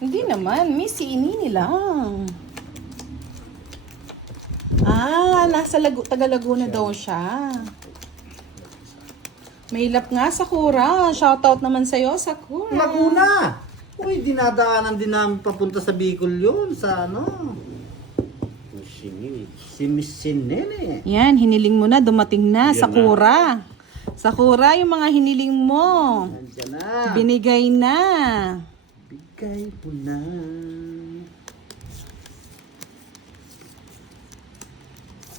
Hindi naman, Miss, si Inini lang. Ah, nasa taga Laguna daw siya. May lap nga, Sakura. Shoutout naman sa'yo, Sakura. Laguna! Uy, dinadaanan din namin papunta sa Bicol yun, sa ano? Si Miss Sinene. Yan, hiniling mo na, dumating na, Yan Sakura. Sakura, yung mga hiniling mo. Nandiyan na. Binigay na. Bigay mo na.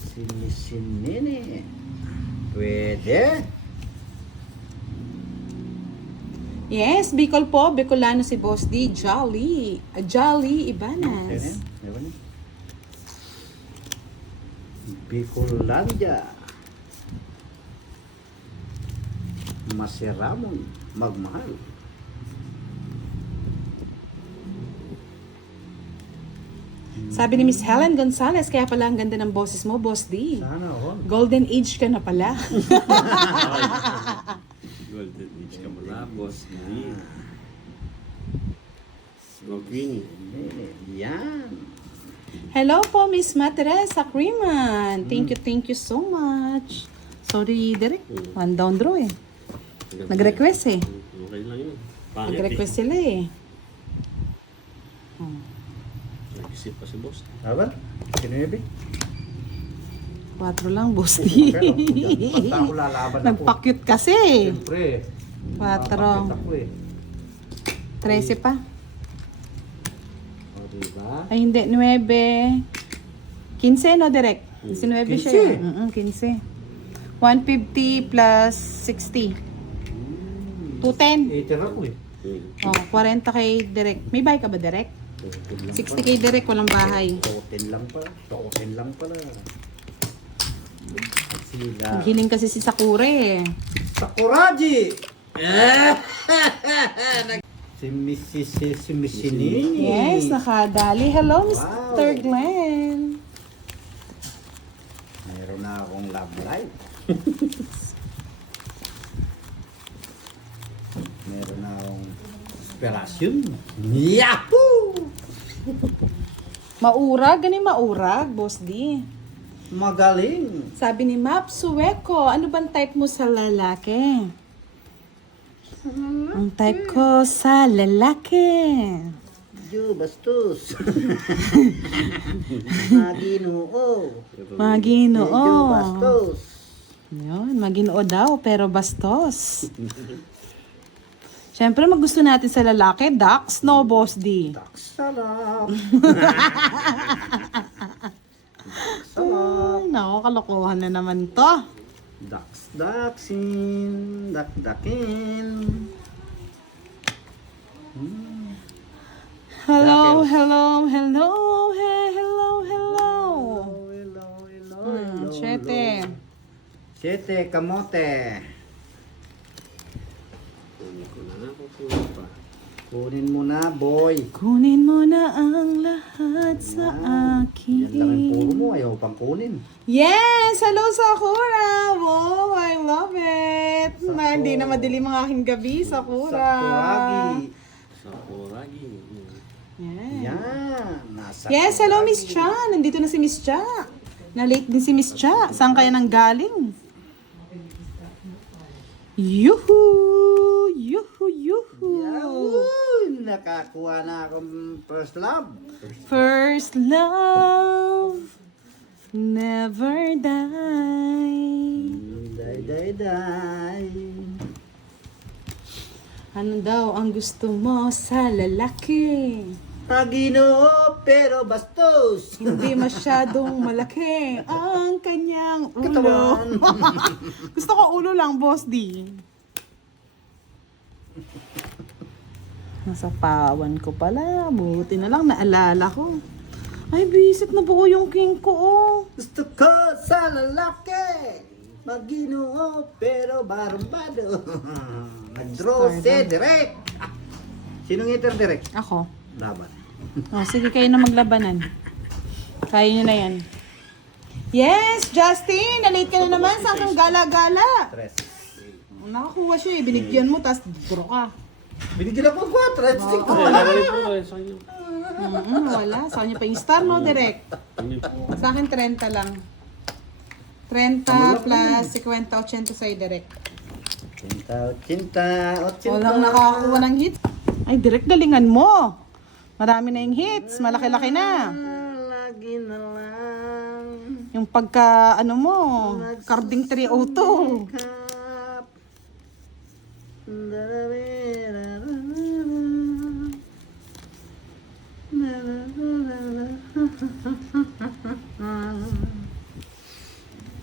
Si Miss Sinene. Pwede? Yes, Bicol po. Bicolano si Boss D. Jolly. Jolly Ibanez. Ewan eh. Bicolandia. Masiramon. Magmahal. Sabi ni Miss Helen Gonzalez, kaya pala ang ganda ng boses mo, Boss D. Sana all. Golden age ka na pala. Golden Age ka mula, boss. Go Queenie. Yan. Hello po, Miss Materesa Creeman. Thank you so much. Sorry, Derek. One down draw eh. Nag-request eh. Okay lang yun. Pangit Nag-request sila eh. Nag-isip pa si boss. Aban? Sinubi? 4 lang, Boss D. Basta ako lalaban ako. Nagpa-cute kasi. Siyempre. 4. Ako eh. 13 pa. O, diba? Ay, hindi. 9. 15, no, Derek? 19 siya. 15? 15. 150 plus 60. 210. 80 ako eh. Oh, 40 kay Derek. May bahay ka ba, Derek? 60 kay Derek, walang bahay. 10 lang pala. 10 lang pala. Sila. Hiling kasi si Sakura eh. Sakuraji! si Miss Sinini. Yes, nakadali. Hello, Wow. Mr. Glenn. Mayroon na akong love life. Meron na akong inspirasyon. Yahoo! Maurag, gani maurag, Boss D. Magaling. Sabi ni Map Sueco, ano bang type mo sa lalaki? Ang type ko sa lalaki. Yo, bastos. Maginoo. Maginoo. Medyo bastos. Yun, maginoo daw, pero bastos. Siyempre, magusto natin sa lalaki, Dax, no, Boss D? Sarap. Ay, nako, kalokohan na naman to. Daksin. Dakdakin. Hello, hello, hello, hello, hello. Hello. 7. 7 kamote. Kunin ko na ako. Kunin pa. Kunin mo na, boy. Kunin mo na ang lahat sa akin. Yan lang ang puro mo. Ayaw pang kunin. Yes! Hello, Sakura! Wow, I love it! Sakura. Hindi na madilim ang aking gabi, Sakura. Sakuragi. Sakuragi. Yes. Yan. Nasa Yes, hello, Miss Cha. Nandito na si Miss Cha. Na-late din si Miss Cha. Saan kaya nang galing? Yuhu! Yuhu, yuhu! Yahoo! Nakakuha na akong first love. First love never die. Die. Ano daw ang gusto mo sa lalaki? Maginoo pero bastos. Hindi masyadong malaki ang kanyang ulo. Katawan. Gusto ko ulo lang, Boss D. Nasa pawan ko pala. Buti na lang naalala ko. Ay, bisit na buo yung king ko, oh. Gusto ko sa lalaki. Maginoo pero barumbado. Nag-draw si Direk. Sinong iter Direk? Ako. Laban. Oh, sige, kayo na maglabanan. Kaya nyo na yan. Yes, Justin! Na-late ka na naman sa aking gala-gala. Tres. Nakakuha siya eh. Binigyan mo, tapos draw ka. Binigyan ako ng 4. Let's stick to. Lagay po kayo sa inyo. Wala. Sa kanya pa yung star, no, direct. Ano po? Sa akin, 30 lang. 30 plus 50, 80 sa'yo, direct. 80. Walang nakakakuha ng hits. Ay, direct, galingan mo. Marami na yung hits. Malaki-laki na. Lagi na lang. Yung pagka, ano mo, carding 302. Kap.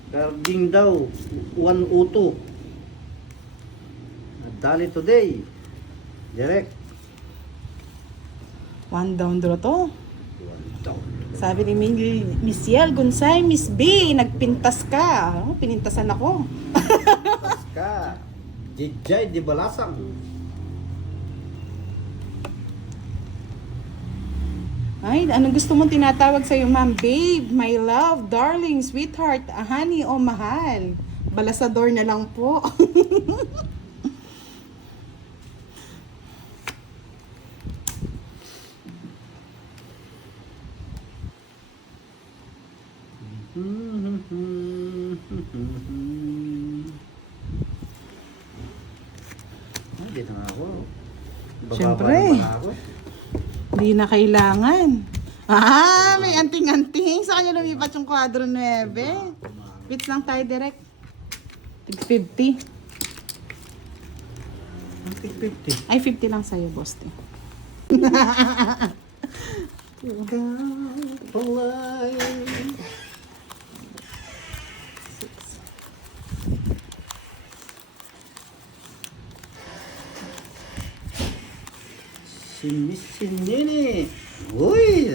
Carding daw, 102. Nadali today. Direct. One down draw to. 1 down. Sabi ni Miss Yel Gunsay, Miss B, nagpintas ka. Oh, pinintasan ako. Ka. Jijay di balasang. Ay, anong gusto mong tinatawag sa'yo, ma'am? Babe, my love, darling, sweetheart, honey, o mahal. Balasador na lang po. Hindi na ako. Siyempre. Na ako. Hindi na kailangan. Ah, may anting-anting. Sa kanya lumipat yung kwadro 9. Bits lang tayo direct. Tig 50. Ang tig 50. Ay, 50 lang sa'yo, boss. Palay. Si Miss Nini. Uy,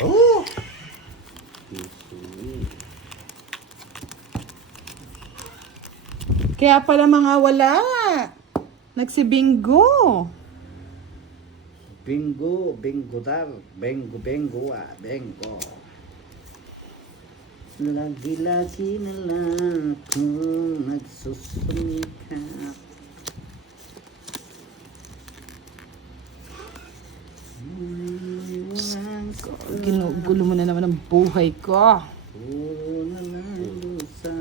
oh. Kaya pala mga wala. Nagsibinggo. Bingo, bingo dar. Bengo, bengo, bengo. Lagi-lagi na lang kung nagsusumikap. Ginugulo mo na naman ang buhay ko. Puro na lang lusa.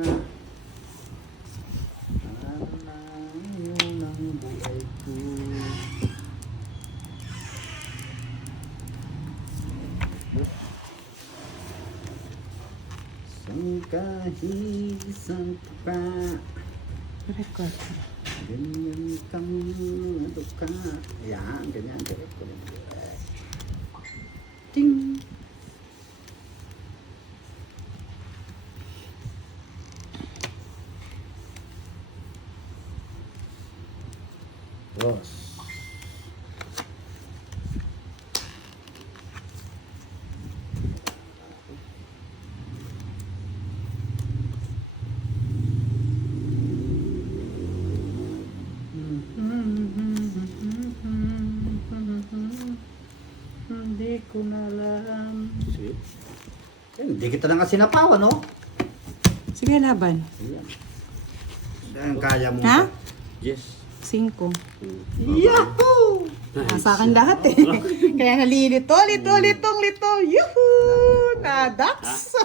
Alayo ng buhay ko. Isang kahisang pa. Record. Ganyan kang duka. Ayan, ganyan. Ting. Dos. Hindi ko na alam. Sige. Hindi kita na nga sinapawan, no? Sige, laban. Ayan. Ang kaya mo. Ha? Yes. 5. Yahoo! Sa akin lahat eh. Kaya nalilito, lito. Yuhuu! Nadaks!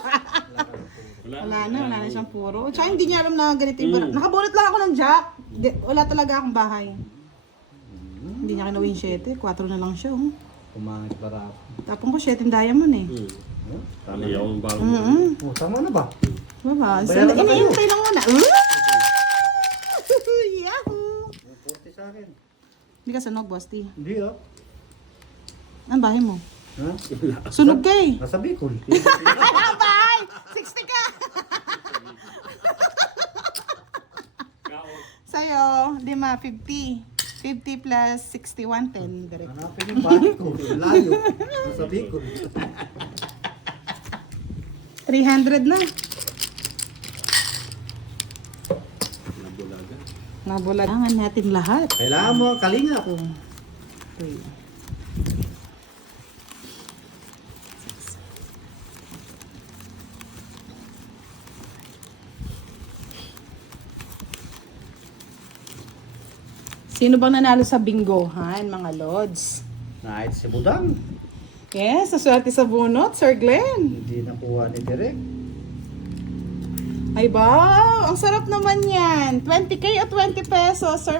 Wala na siyang puro. Tsaka hindi niya alam na ganito yung nakabunot lang ako ng jack. Wala talaga akong bahay. Hindi niya kinawin 7. 4 na lang siya. Oh. Kumangit para ako. Tapon ko 7 diamond eh. Tama yung bago. Oh, tama na ba? Baba, Bayaran na kayo. inintay lang muna. Yahoo! 40 sa akin. Hindi ka sunog, boss T. Hindi ah. Ang bahay mo? Ha? Sunog ka eh. Nasa Bicol. Bahay! 60 ka! Sa'yo, 5, 50. 50 plus 61, 10. Direct. Hanapin yung bahay ko. Layo. Nasa Bicol. 300 na. Nabulaga. Nabulagangan natin lahat. Kailangan mo kalinga ko. Okay. Sino bang nanalo sa bingohan, mga lods? Nahit si Budang. Yes, naswerte sa bunot, Sir Glenn. Hindi nakuha ni Direk. Ay ba, ang sarap naman yan. 20k o 20 pesos, Sir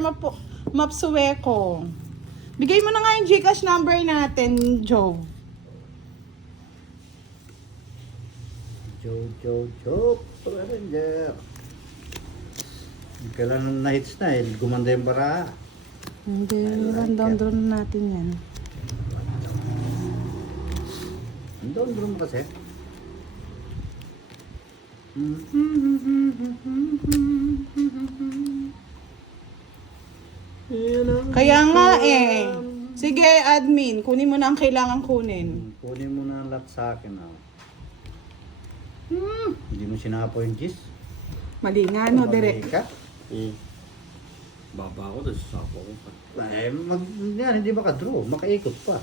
Mapsuweko. Bigay mo na nga yung Gcash number natin, Joe. Joe, Ranger. Kailan na hits na eh, gumanda yung bara. Hindi, rundown na natin yan. Doon kasi. Kaya nga eh. Sige, admin, kunin mo na ang kailangan kunin. Kunin mo na ang lahat sa akin. Hindi mo sinapo yung gis. Mali nga, no, direct. Ka? Baba ako, nasusapo ko pa. Yan, hindi makadraw. Makaikot pa.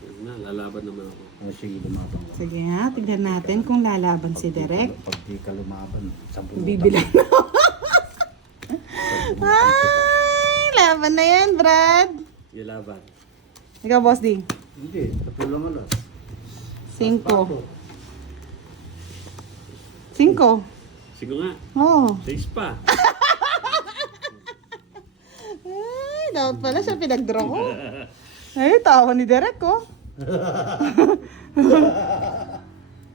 Yan na, lalaban naman ako. Sige, lumabang ka. Sige ha, tignan natin kung lalaban si Derek. Pag di ka lumaban, sa bunutan. Bibilang na. Ay, laban na yan, Brad. Yung laban. Ikaw, Boss D. Hindi, katulong alas. 5. 5. Sige nga, Oh. 6 pa. Ay, dapat pala siya pinag-draw ko. Ay, tawa ni Derek ko.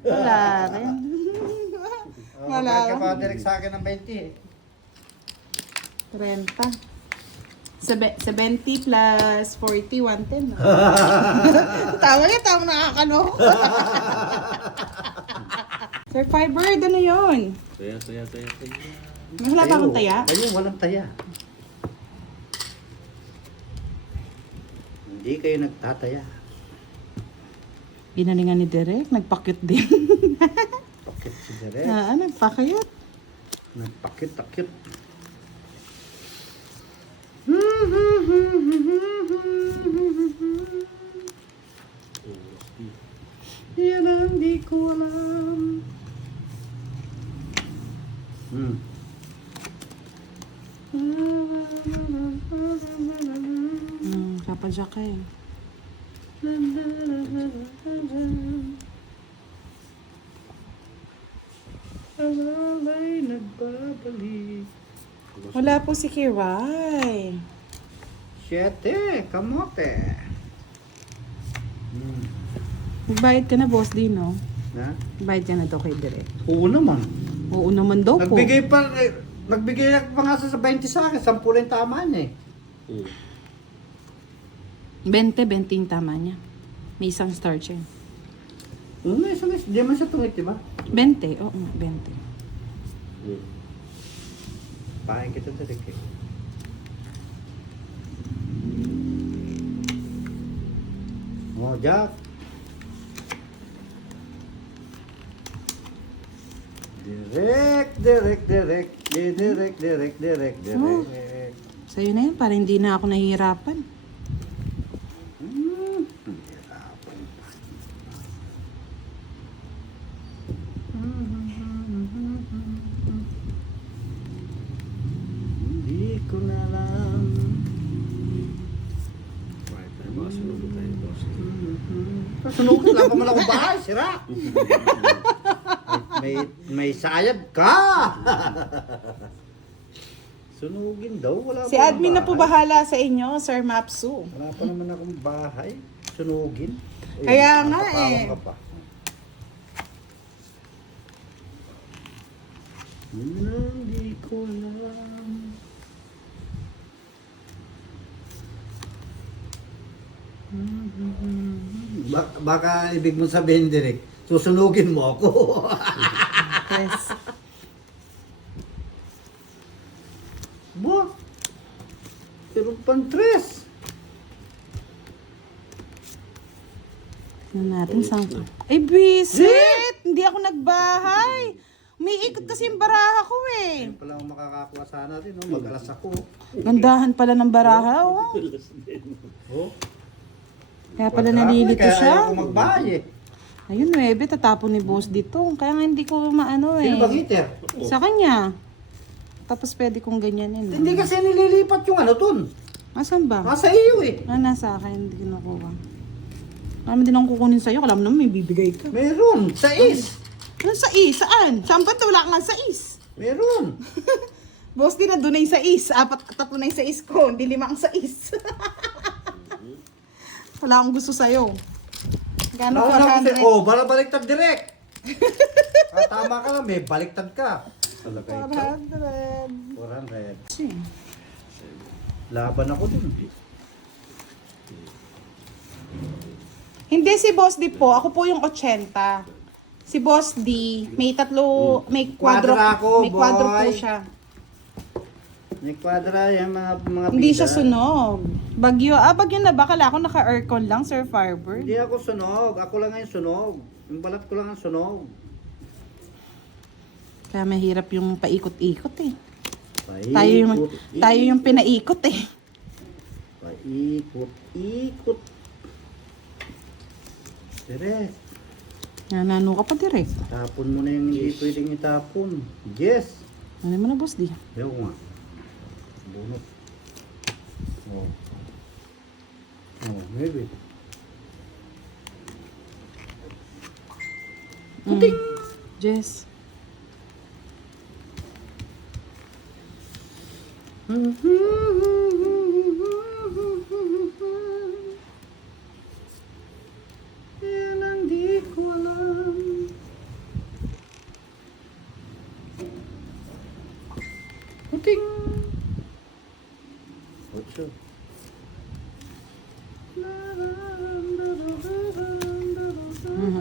Wala rin. Wala. Wala ka pa direct sa akin ng 20 eh. 30. 70 plus 40, 110. Tawa niya, tawa nakakano. Sir Firebird, ano yun? Saya. May wala ba akong taya? Ayun, walang taya. Hindi kayo nagtataya. Binalingan ni Derek, nagpakit din. Pakit si Direk. Nagpakit. Nagpakit-takit. Yan ang di ko alam. Kapadya ka eh. Alay nagbabalik. Wala po si Kiray. 7, kamote. Magbayad ka na, Boss D, no? Na? Bayad ka na daw kay Derek. Oo naman. Oo naman daw po. Nagbigay pa nga sa 20 sa akin, 10 lang tama niya eh. 20 yung tama niya. May isang star siya. Di man siya tungit, diba? 20, oo nga, 20. Pahin kita direct eh. Oh, Jack. Direct. Oh. Sa'yo na yun, para hindi na ako nahihirapan. Hindi ko na alam. Right, tayo ba? Sunod tayo, boss. Sunugin lang pa man akong bahay, sira. May sayad ka. Sunugin daw, wala Si pa admin na akong po bahay. bahala sa inyo, Sir Mapsu. Wala pa naman akong bahay. Sunugin. Kaya nga napapawang eh. ka pa. Hindi ko alam. Baka ibig mo sabihin direct, susunugin mo ako. Yes. Ba? Pero pang tres. Tignan natin saan ka. Ay, bisit! Hindi ako nagbahay. Umiikot kasi yung baraha ko eh. Ayun pala ang makakakuha sana natin, no? Mag-alas ako. Gandahan pala ng baraha, oh. Oh. Kaya pala nalilito Kaya siya. ayaw ko magbahay eh. Ayun, 9, tatapon ni boss dito. Kaya nga hindi ko maano eh. Sino bang heater? Sa kanya. Tapos pwede kong ganyanin. Hindi kasi nililipat yung ano dun. Asan ba? Nasa iyo eh. Nasa akin, hindi kinukuha. Marami din akong kukunin sa'yo. Alam naman, may bibigay ka. Meron. Sa is. Ano sa is? Saan? Saan ba? Wala ka nga sa is. Meron. Boss, din na doon na yung sa is. 4, 3 na yung sa is ko. Hindi 5 ang sa is. Wala akong gusto sa'yo. Gano'n 400? Oh, baliktad direct. Tama ka lang, may baliktad ka. Talaga ito. 400. 400. Sige. Laban ako dun. Hindi si Boss D po. Ako po yung 80. Si Boss D, may may kwadro, Kwadra ako, may kwadro po boy. siya. May kwadra yan mga Hindi bida. siya sunog. Bagyo. Bagyo na ba? Kala ko naka-aircon lang, Sir Firebird. Hindi ako sunog. Ako lang yung sunog. Yung balat ko lang ang sunog. Kaya mahirap yung paikot-ikot eh. Paikot, Tayo yung pinaikot eh. Paikot. Direct. Nanano ka pa direct. Tapon mo na yung hindi pwedeng itapon. Yes. Ano mo na, Boss D? Ayaw nga. Bunot. Oh. Oh, maybe. Puting! Jess. Yan ang di ko alam. Puting! Ocho.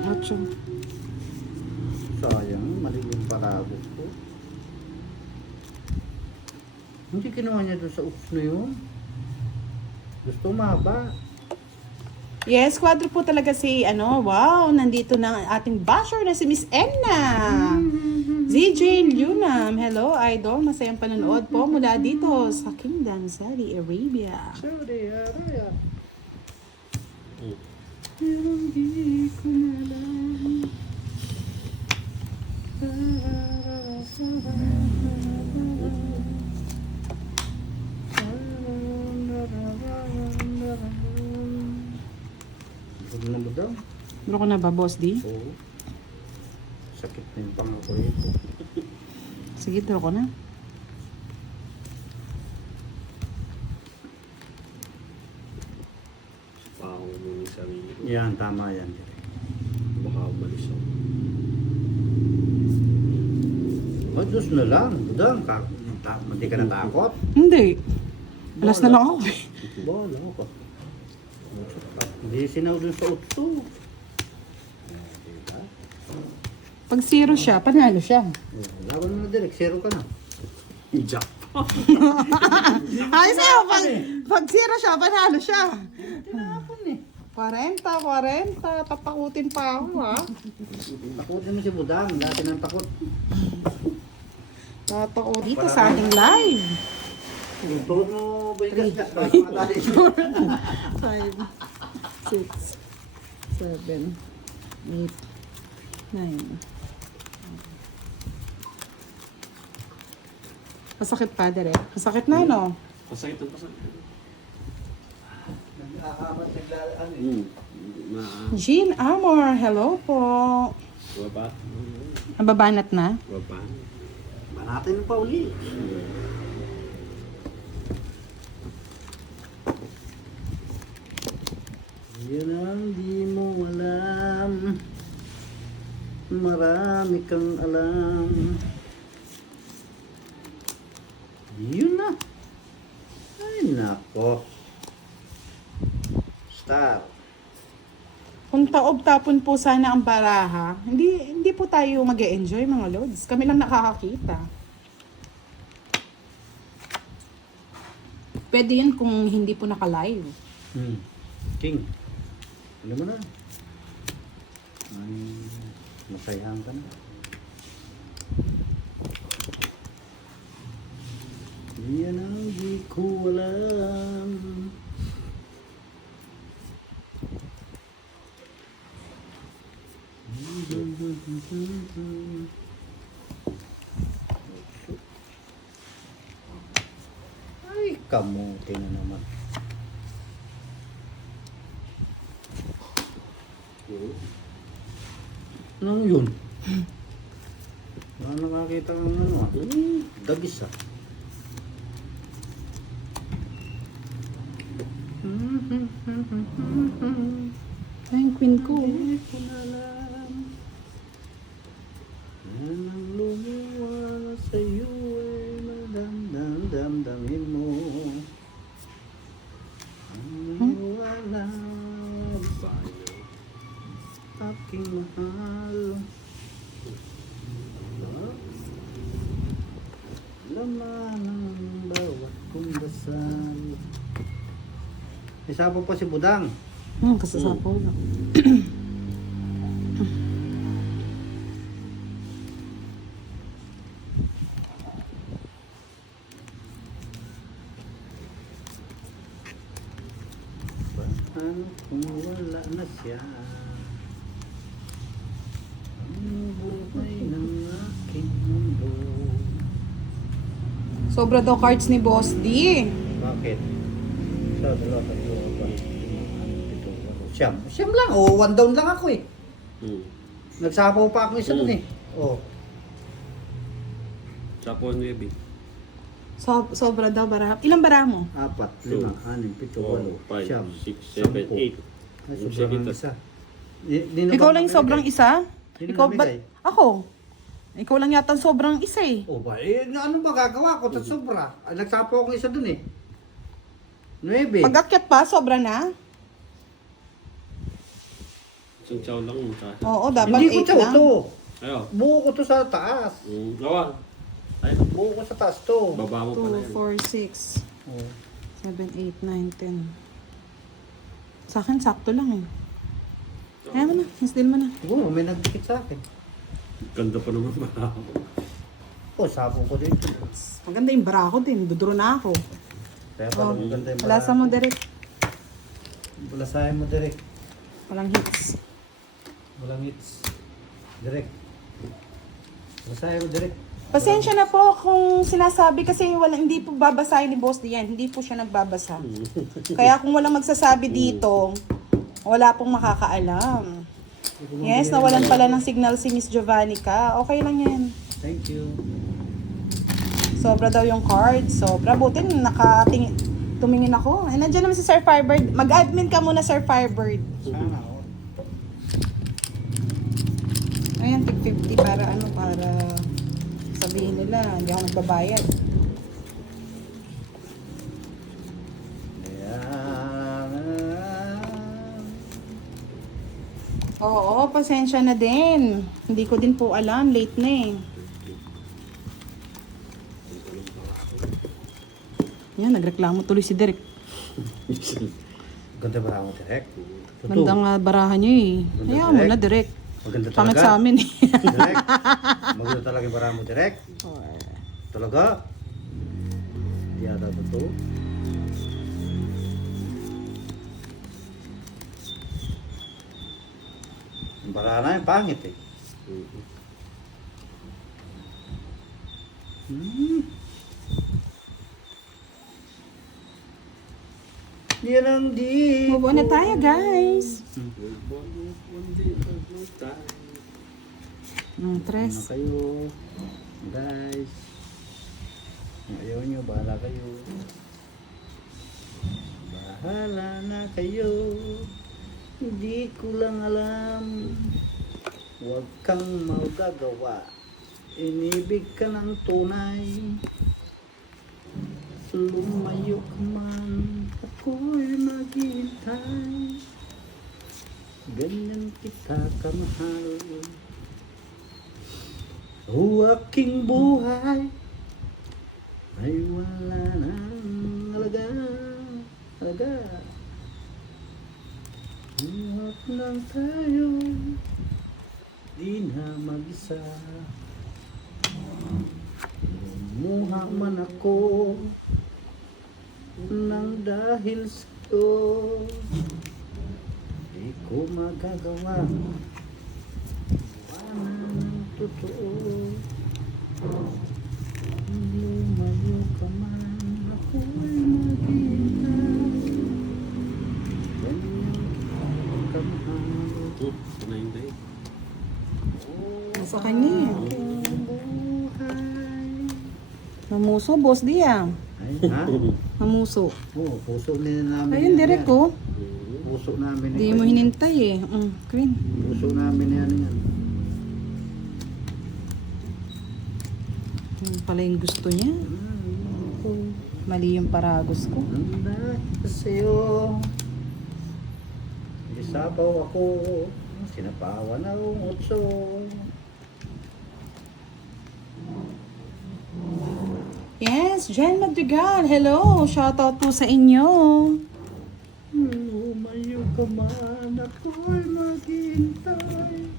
Ocho. Sayang, mali yung paragos ko. Hindi kinuha niya doon sa ups na yun. Gusto mahaba. Yes, kwadro po talaga si, wow, nandito na ang ating basher na si Miss Enna. ZJ Lunam, hello idol, masayang panonood po mula dito sa Kingdom, Saudi Arabia. Saudi Arabia. Hindi ko malam. Huwag na mo daw. Bro ko na ba, Boss D? Oo. Sakit na yung pangako ito. Sige, draw ko na. Pako mo yung sarili ko. Yan, tama yan. Baka umalis ako. Dos na lang. Budang, hindi ka natakot. Hindi. Alas na lang ako. Bola ako. Hindi sinaw dun sa utso. Pag zero siya, panalo siya. Laban mo na direct, zero ka na. Jack. Ay, sa'yo, pag zero siya, panalo siya. Tinapon eh. 40, tatakutin pa ako ha. Takutin mo si Budang, dati nang takot. Tatakot dito sa ating live. Tulog mo ba yung gas? 5, 6, 7, 8, 9. Masakit pa, Dere. Masakit na, no? Pasakit ang pasakit. Nag-aamat, naglaan eh. Jean Amor, hello po. Baba. Ang babanat na? Baba. Manatin pa uli. Yan ang di mo alam. Marami kang alam. Yun na. Ay nako. Star. Kung taob tapon po sana ang baraha, hindi po tayo mag-e-enjoy mga lods. Kami lang nakakakita. Pwede yun kung hindi po naka-live. King. Ano mo na? Ay, masayahan ka na. Yan ang di ko alam. Kamuti na naman. Ano yun? Wala nakakita ng ano ah. Dagis ah. Ay, yung queen ko. Hindi ko na alam. Yan ang lumiwala sa'yo ay madamdam-damdamin mo. Ang lumiwala aking mahal. Laman ang bawat kumbasal. Isa pa si Budang. Kasasapaw na. Paano kung wala na siya? Ang buhay ng aking mundo. Sobra daw cards ni Boss D. Bakit? Sa dalawa ka ba? Siyam. Siyam lang. Oh, one down lang ako eh. Nagsapaw pa ako isa dun eh. Oh. Chapo 9. Sobra daw bara. Ilang bara mo? 4, 5, 6, 7, 8, 5, siyam. 6, 7, 8. Ay, sobrang isa. Di na Ikaw ba lang yung namimigay? sobrang isa? Sino Ikaw ba? namimigay? Ako. Ikaw lang yata ang sobrang isa eh. O ba, eh, ano ba gagawa ko? Tapos sobra. Ay, nagsapaw ako isa dun eh. 9. Pag-akyat pa, sobra na? Isang chow lang mo sa. Oo, dapat Hindi ko 8 siya lang. to. Ayo. Buo ko to sa taas. Gawa. Ay, Buo ko sa taas to. baba mo pala 2, yan. 4, 6, Oh. 7, 8, 9, 10. Sa akin, sakto lang eh. Kaya mo na, steal mo na. Siguro may nagdikit sa akin. Ganda pa naman ba? Oh, sabong ko dito. Maganda yung bara ko din, duduro na ako. Kaya pala Oh, maganda yung Palasa mo direct. Balasahin mo direct. Walang hits. Walang hits. Direct. Balasahin mo direct. Pasensya na po kung sinasabi kasi hindi po babasahin ni Boss Dian. Hindi po siya nagbabasa. Kaya kung walang magsasabi dito, wala pong makakaalam. Yes, nawalan pala ng signal si Miss Giovannica. Okay lang yan. Thank you. Sobra daw yung card. Sobra. Buti tumingin ako. Ay, nandiyan naman si Sir Firebird. Mag-admin ka muna, Sir Firebird. Sana oh. Ayan, tig 50 para sabihin nila, hindi ako nagbabayad. Oo, pasensya na din. Hindi ko din po alam. Late na eh. Yan, nagreklamo tuloy si Derek. Ganda ba ako direct? Bandang barahan niyo eh. Ganda, Kaya mo Derek. na, Derek. Maganda Pangit talaga. sa amin eh. Direct. Maganda talaga yung parang mo direct. Talaga? Hindi ata totoo. Yung baka na yung pangit eh. Yan ang di. Move on na tayo, guys. Ano Tres. kayo? Guys. Kung ayaw nyo, bahala kayo. Bahala na kayo. Hindi ko lang alam. Huwag kang magagawa. Inibig ka ng tunay. Lumayo ka man, ako'y maghihintay. Ganyan kita kamahal. O aking buhay ay wala nang alaga. Huwag lang tayo, di na mag-isa. Lumuha man ako nang dahil sa'yo, di ko magagawa. Wala ng totoo. Lumayo ka man, ako'y maghihintay. Ganyan kamahal. Sanay na eh. Sa kanya eh. Ang buhay. Namuso, boss di ah. Ay, ha? Namuso. Oo, puso nila namin. Ayun, yan, direct yan. ko. Puso namin. Hindi yan. mo hinintay eh. Queen. Puso namin yan. Yun pala yung gusto niya. Mali yung paragos ko. Handa sa'yo. Isabaw ako. Sinapawan ang utso. Yes, Jen Madrigal. Hello. Shoutout po sa inyo. Lumayo ka man, ako'y maghintay.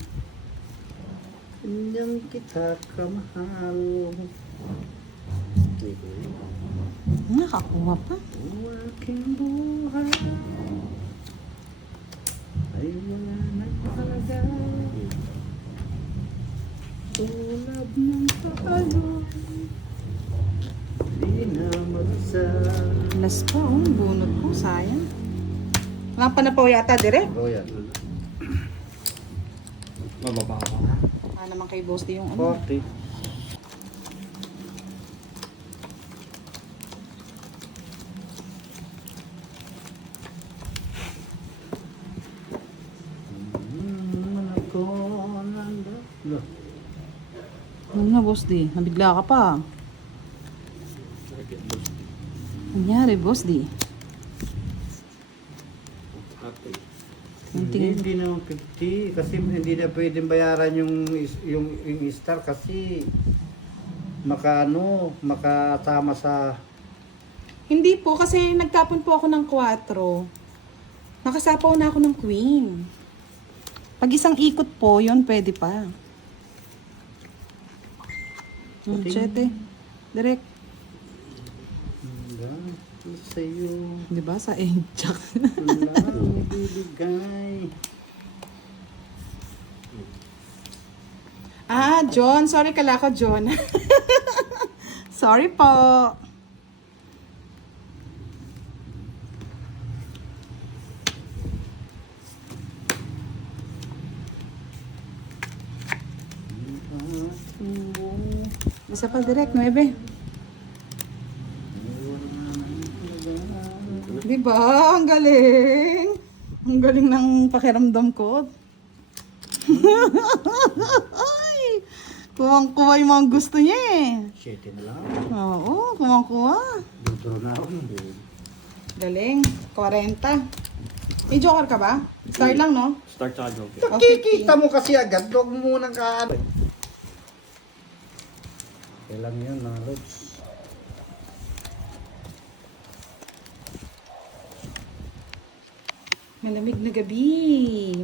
Kanyang kita kamahal. Nakakuha pa. Ang aking buhay ay wala nang halaga. Tulad ng tayo, di na magsa. Alas pa, bunot ko. Sayang. Wala pa na po yata, direct. Oh, yan. Mababa ka na. Naman kay boss di yung ano. 40. Ano na, boss di? Nabigla ka pa. Nangyari, boss di? Ate. Hindi na 50 kasi hindi na pwedeng bayaran yung star kasi makasama sa Hindi po, kasi nagtapon po ako ng 4. Nakasapaw na ako ng queen. Pag isang ikot po, yun pwede pa. Siyete. Direct. sa'yo. Di ba? Sa Enchak. Wala ang ibibigay. John. Sorry kala ko, John. Sorry po. Isa pa direct, 9. Di ba? Ang galing. Ang galing ng pakiramdam ko. Ay, kuwang-kuwa yung mga gusto niya eh. 7 na lang. Oo, kuwang-kuwa. Dutro na ako. Galing. 40. May joker ka ba? Start lang, no? Start sa joke. Nakikita mo kasi agad. Huwag mo munang kaano. Kailan yun mga lods? Malamig na gabi.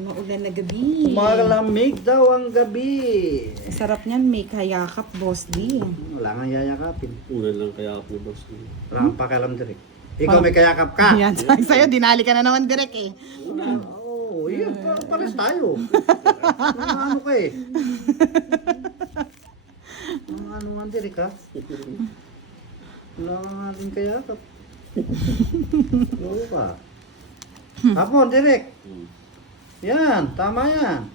Maulan na gabi. Malamig daw ang gabi. Sarap niyan, may kayakap, boss D. Wala nga yayakapin. Una lang kaya ako ni boss. Wala kang pakialam direct. Ikaw may kayakap ka. Yan, sa'yo, dinali ka na naman direct eh. Oo, yun. Pares tayo. Ano ka eh. Ano nga direct ha? Wala nga din kayakap. Oo ka. Ako, direct. Yan, tama yan.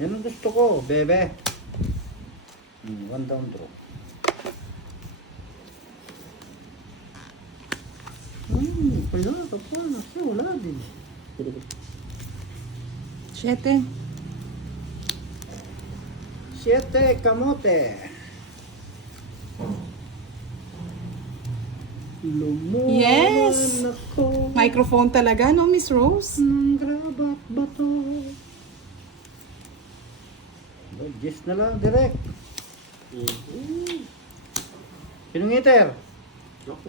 Yan ang gusto ko, bebe. One down draw. Kaya ka pa, nasa wala din. 7. 7 kamote. Lumuwan Yes! ako Microphone talaga, no, Miss Rose? ng grabat bato. Gis na lang, direct. Sinong ngiter? Ako.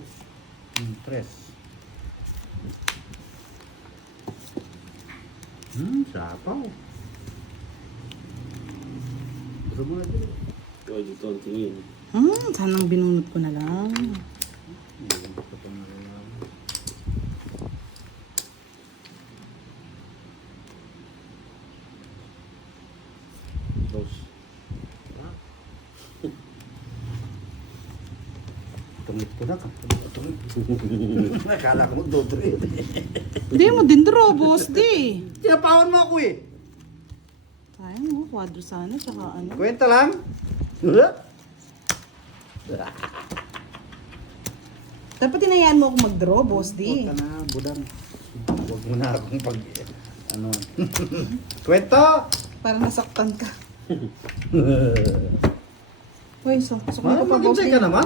3. Sapaw. Pero mo na direct. Ikaw dito ang tingin. Sanang binunot ko na lang. Hindi ko pa nalalaman. Boss. Ito Tungit ko na ka. Nakala ko magdodro yun. Hindi mo din draw, boss, di. Tinapawan mo ako eh. Sayang mo, kwadro sana, tsaka ano. Kwenta lang. Dapat tinayaan mo ako mag-draw, boss, di. Huwag ka na, budang. Huwag mo na akong pag... Ano? Kwento! Para nasaktan ka. Uy, so, Malamang boss, ka naman.